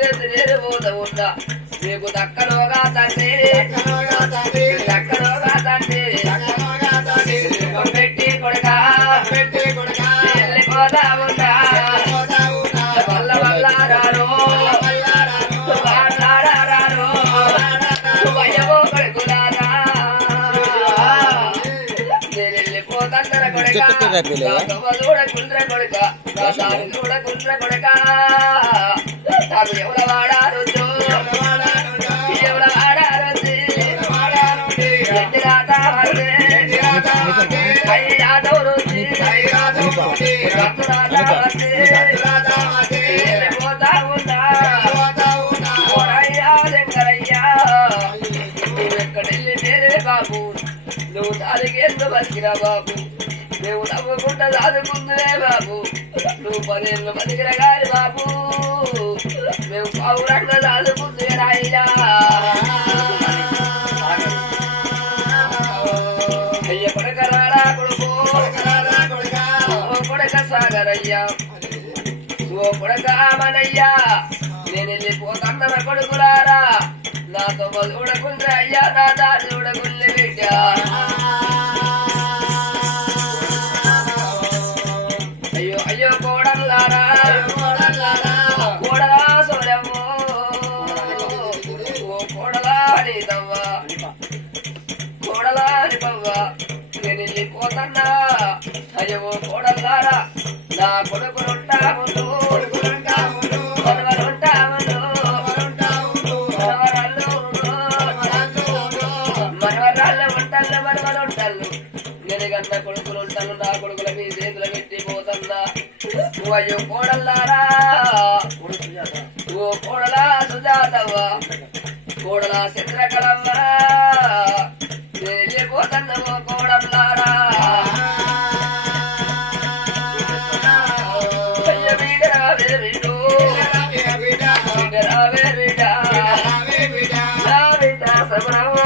గుర్తెత్తి నేను పోతా ఉన్నా నీకు దక్కడోగా తండ్రి దక్కడోగా తండ్రి పెట్టి కొడక వెళ్ళిపోతా ఉన్నా వల్ల వల్ల రాను రాను భయమో కొడుకులారా నేను వెళ్ళిపోతాను కొడక చూడకుండ్ర కొడక చూడకుండ్ర కొడక నాకు ఎవడ వాడారు ఎవడ వాడారు పోతా ఉన్నా శంకరయ్యా నువ్వు ఎక్కడెళ్ళి నేరే బాబు నువ్వు తాలిగేళ్ళు బతికిరా బాబు నువ్వు నవ్వుకుంటా చదువుకుందులే బాబు నువ్వు 10 ఏళ్ళు బతికిరా గారి బాబు మేము పావురంగా చదువుకుందే రాయిలా అయ్య కొడక రారా కొడుకు కొడక సాగరయ్యా ఓ కొడక మనయ్యా నేను వెళ్ళిపోతాన్న కొడుకులారా నాతో చూడకుండ్రా అయ్యా నా దారి చూడకుండే బిడ్డ అయ్యో అయ్యో కోడల్లారా కోడలా సోడమ్మో ఓ కోడలా నీదవ్వ కోడలా నిపవ్వ నేను వెళ్ళిపోతన్నా అయ్యో కోడల్లారా నా కొడుకులుంటా ముందు నేనుగన్న కొడుకులు ఉంటాను నా కొడుకుల మీ చేతులు పెట్టి పోతన్నా అయ్యో కోడల్లారా ఓ కోడలా సుజాతవ్వ కోడలా చంద్రకళవ్వ నేను వెళ్ళిపోతన్నా ఓ కోడల్లారా అయ్యో వీడరా వీడు వీడరా వీడ నా బిడ్డ సమరవ్వ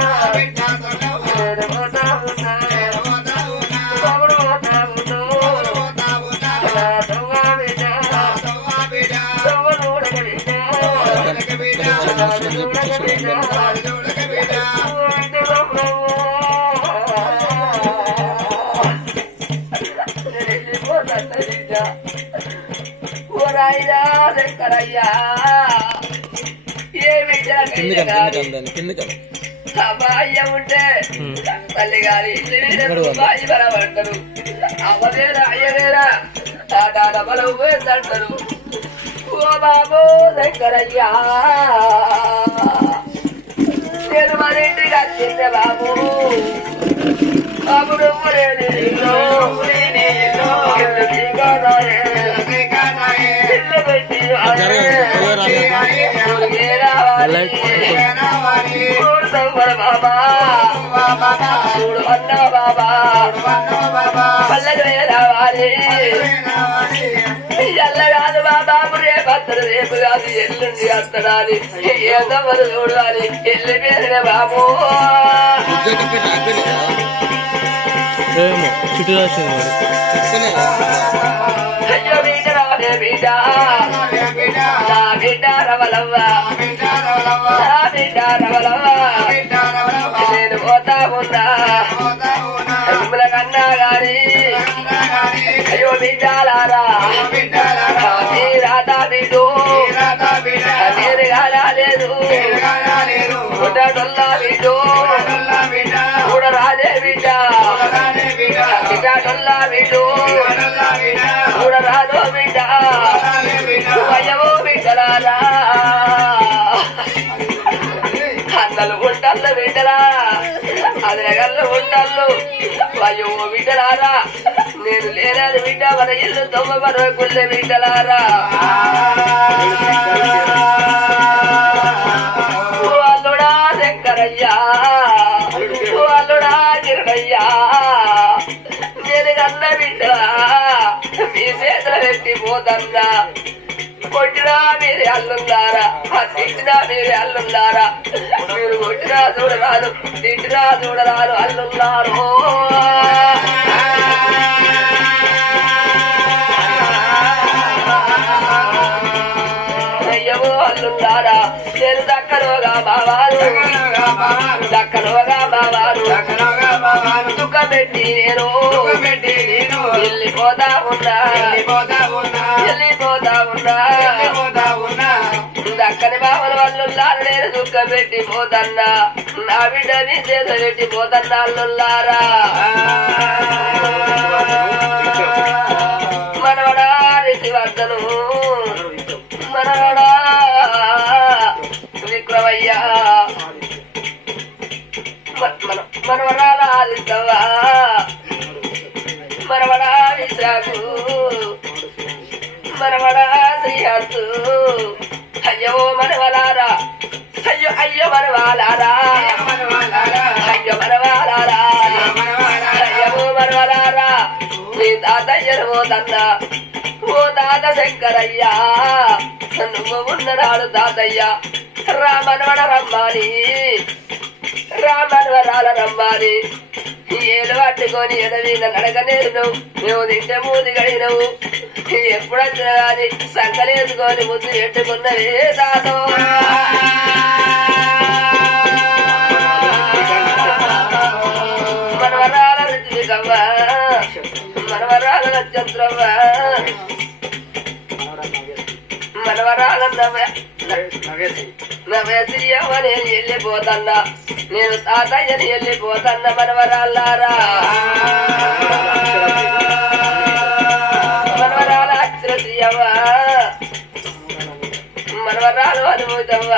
శంకరయ్యా ఏమి అబ్బాయ్య ఉంటే తల్లి గారి ఇల్లు బాయి బలపడతారు అవ్వలేరా అయ్యలేరా తాటాల బలం పోయిందంటారు ఓ బాబు శంకరయ్యా నేను మన ఇంటికి వచ్చిందే బాబు అప్పుడు ఇల్లు పెట్టి బాబా చూడు అన్న బాబా పల్లె రావాలి ఎల్ల కాదు బాబా రేపు అత్తడు రేపు కాదు ఎల్లుండి అత్తడాలి ఏదో మరి చూడాలి ఎల్లి పేరునే బాబు అయ్యో బిడ్డ రావే బిడ్డ నా బిడ్డ రవలవ్వ నా బిడ్డ రవలవ్వ నేను పోతా ఉన్నా అడుగుల కన్నా గాని అయ్యో బిడ్డాలారా రాధా బిడ్డు నేను కాలేదు ఉండటల్లా బిడ్డు కూడా రాదే బిడ్డ బిడ్డటల్లా బిడ్డు కూడా రాదో బిడ్డ అయ్యవో బిడ్డలారా అన్నలు ఉంటాళ్ళు బిడ్డలా అదనగల్లు ఉంటాళ్ళు అయ్యో బిడ్డలారా నేను లేనాడు బిడ్డ మన ఇల్లు 90 కుళ్ళే బిడ్డలారా అల్లుడా శంకరయ్యా అల్లుడా గిరణయ్యా నేను కన్న బిడ్డలా మీ చేతులు పెట్టి పోతన్నా కొట్టినా మీరే అల్లున్నారా తిట్టినా మీరే అల్లున్నారా మీరు కొట్టినా చూడరాదు తిట్టినా చూడరాదు అల్లున్నారు అయ్యవో అల్లు వాళ్ళున్నారా నేను దక్కలోగా బావాలు దక్కలోగా బావాలు దుఃఖం పెట్టి నేను వెళ్ళిపోతా ఉన్నా దక్కని బావల వాళ్ళున్నారా నేను దుఃఖం పెట్టి పోతన్నా నా బిడ్డని చేత పెట్టి పోతన్నా వాళ్ళున్నారా మనవడా రిషివర్ధను మనవడా విక్రమయ్యా మనవరాల ఆదిత్యవా మనవడా విశాఖు మనవడా శ్రీహర్తు అయ్యో మనవలారా అయ్యో అయ్యో మనవాలారా అయ్యో మనవాలారా అయ్యో మనవలారా నీ తాతయ్యను పోతన్నా ఓ తాత శంకరయ్యా నువ్వు ఉన్ననాడు తాతయ్య రామనవడ రమ్మాని రామనవరాల రమ్మాని ఏలు పట్టుకొని ఎడవీన నడకనేరు నువ్వు తింటే మూది గడినవు ఎప్పుడొచ్చినా గాని సంకలేసుకొని ముద్దు పెట్టుకున్నవే తాతో మనవరాల రుచికవ్వ మనవరాల నక్షత్రవ్వ మనవరాల నవ్వేసియవ్వ నేను వెళ్ళిపోతన్నా నేను తాతయ్యని వెళ్ళిపోతన్నా మనవరాలారా మనవరాల అక్షరశ్రీయవ్వ మనవరాలు అనుభూతవ్వ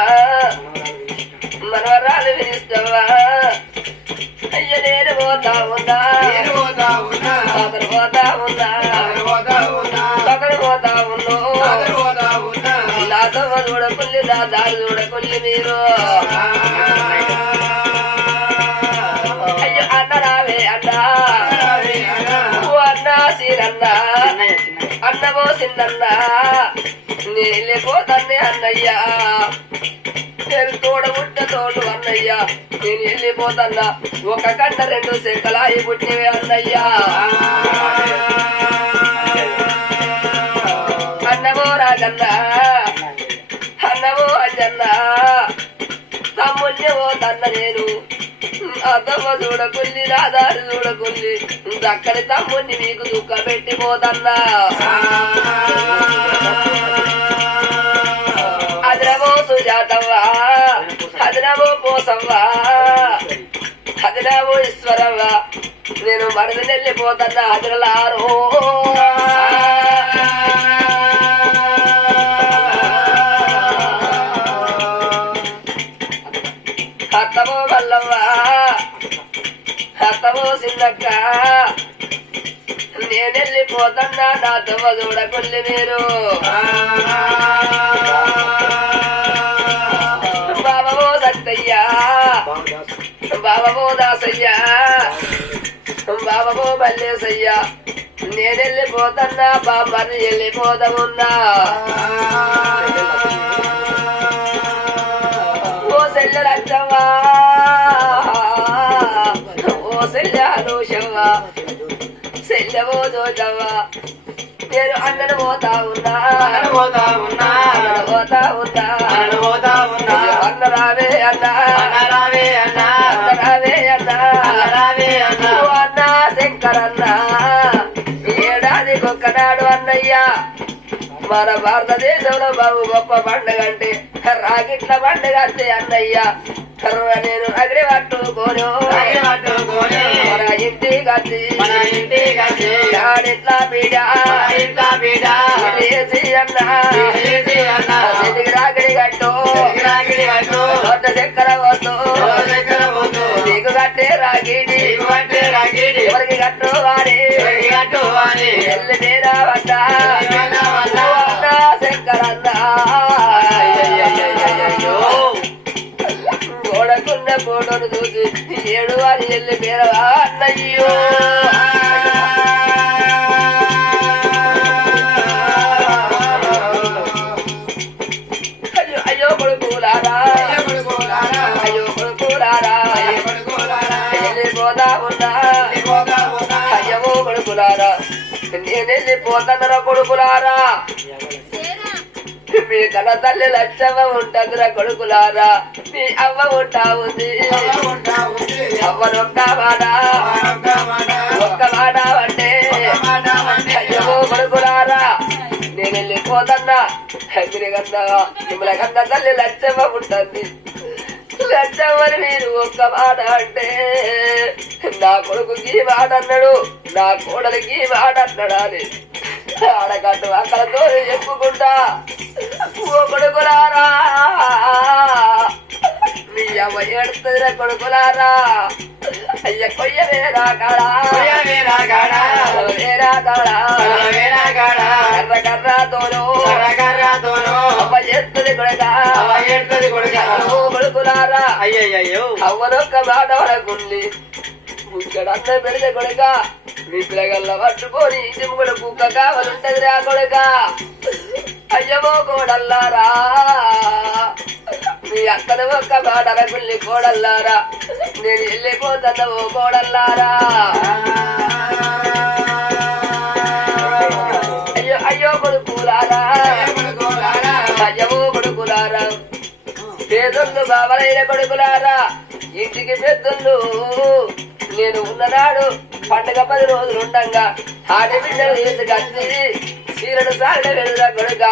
మనవరాలు వినిష్టవ్వ అయ్య నేను పోతా ఉన్నా అతను పోతా ఉన్నా అతను పోతా ఉన్నో నాతో చూడకుల్లి నా దారి చూడకుల్లి మీరు అయ్యో అన్న రావే అన్నా అన్నా సీరన్నా అన్నమో సిన్నన్నా నేను వెళ్ళిపోతాన్ని అన్నయ్యా నేను తోడబుట్ట తోడు అన్నయ్యా నేను వెళ్ళిపోతన్నా ఒక గంట రెండు సెకలాయి పుట్టివే అన్నయ్యా అన్నమో రాజన్నా అన్నమో అంజన్నా తమ్ముణ్ణి పోతన్న నేను అద్దమ్మ చూడకుల్లి రాదారు చూడకుల్లి దక్కని తమ్ముణ్ణి మీకు దుఃఖ పెట్టిపోతన్నా అదినమో సుజాతవ్వా అదినమో పోసవ్వా అదినమో ఈశ్వరవ్వా నేను మరది వెళ్ళిపోతన్నా అదినలారో అత్తమో వల్లవ్వా అత్తమో సిన్నక్క నేను వెళ్ళిపోతన్నా నా తమ్మ చూడకుల్లి మీరు బాబో సత్తయ్యా బాబో దాసయ్యా బాబో మల్లేసయ్యా నేను వెళ్ళిపోతన్నా బామ్మని వెళ్ళిపోతామున్నా ఓ సెల్ల రంజవ్వా ఓ సెల్ల దోషవ్వా సెల్లవో దోషవ్వా నేను అన్నను పోతా ఉన్నా అన్న రావే అన్నా అన్న శంకరన్నా ఏడాదికి ఒక్కనాడు అన్నయ్యా మన భారతదేశంలో బాబు గొప్ప పండుగ అంటే రాగిట్ల పండుగ అంతే అన్నయ్య నేను అగ్రి పట్టుకోను మన ఇంటికి వచ్చి ఆడిట్లా పీడ అన్న రాగిడి కట్టు చక్కెర పోతూ నీకు కట్టే రాగిడి ఎవరికి కట్టు వాడి ఎల్లి మీద పడ్డా శంకరన్న గోడకున్న ఫోటోను చూసి ఏడు వారి ఎల్లి పేరవా అన్నయ్యో అయ్యో అయ్యో కొడుకులారా అయ్యో కొడుకులారా వెళ్ళిపోతా ఉన్నా అయ్యో కొడుకులారా నేను వెళ్ళిపోతానరా కొడుకులారా మీ కన్న తల్లి లచ్చమ్మ ఉంటదిరా కొడుకులారా మీ అవ్వ ఉంటా ఉంది అవ్వనొక్క మాట ఒక్క మాట అంటే అయ్యో కొడుకులారా నేను వెళ్ళిపోతన్నా ఎగిరిగన్నా మిమ్మల్ని కన్న తల్లి లచ్చమ్మ ఉంటుంది లచ్చమ్మని మీరు ఒక్క మాట అంటే నా కొడుకుకి మాట అన్నాడు నా కోడలికి మాట అన్నాడా అని ఆడగట్టు అక్కలతో చెప్పుకుంటా ఓ కొడుకులారా మీ అమ్మ ఏడుతుందిరా కొడుకులారా అయ్య కొయ్య వేరా కాడా కర్ర కర్రతోనూ అమ్మ చేస్తుంది కొడుక కొడుకులారా అయ్యయ్యో అవ్వనొక్క మాట వరకుండి ఇక్కడ అన్న పెడితే కొడుక మీ పిల్లగల్ల పట్టుకొని ఇంటి కూడా కుక్క కావాలంటది రా కొడుక అయ్యమో కోడల్లారా మీ అక్కన ఒక్క మాట రకుల్ని కోడల్లారా నేను వెళ్ళిపోతాను ఓ కోడల్లారా అయ్యో అయ్యో కొడుకులారా అయ్యమో కొడుకులారా పేదొల్లు బాబలైన కొడుకులారా ఇంటికి పెద్దొల్లు నేను ఉన్ననాడు పండుగ 10 రోజులు ఉండంగా ఆడబిడ్డలు తీసుకొచ్చి చీరను సాగడ వెళ్ళిన కొడుక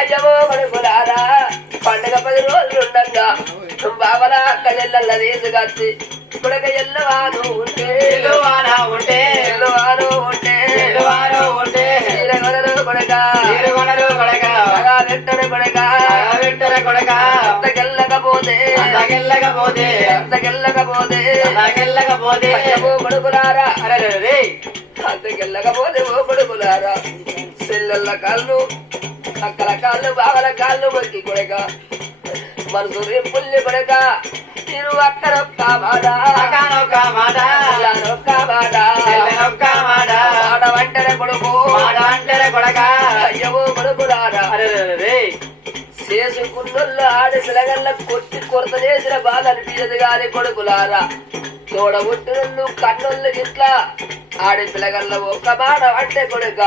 అయ్యవో కొడుకులారా పండుగ 10 రోజులు ఉండంగా బాబల అక్క చెల్లెల్ల తీసుకొచ్చి కొడుక ఎల్లవాను ఉంటే కొడకపోతే కొడుకులారా అరే అంతకెళ్ళకపోతే ఓ కొడుకులారా చెల్లెళ్ళ కాళ్ళు అక్కల కాళ్ళు బావల కాళ్ళు మొక్కి కొడక మనసు రేపుల్లి కొడక మీరు అక్కడొక్క మాట మాట వంటర కొడుకు అయ్యవో కొడుకులారా చేసుకున్నోళ్ళు ఆడి పిలగల్ల కొట్టి కొరత చేసిన బాధ అనిపించదు గాని కొడుకులారా తోడ ఒట్టినోళ్ళు కన్నోళ్ళు ఇట్లా ఆడి పిలగల్ల ఒక్క మాట అంటే కొడుక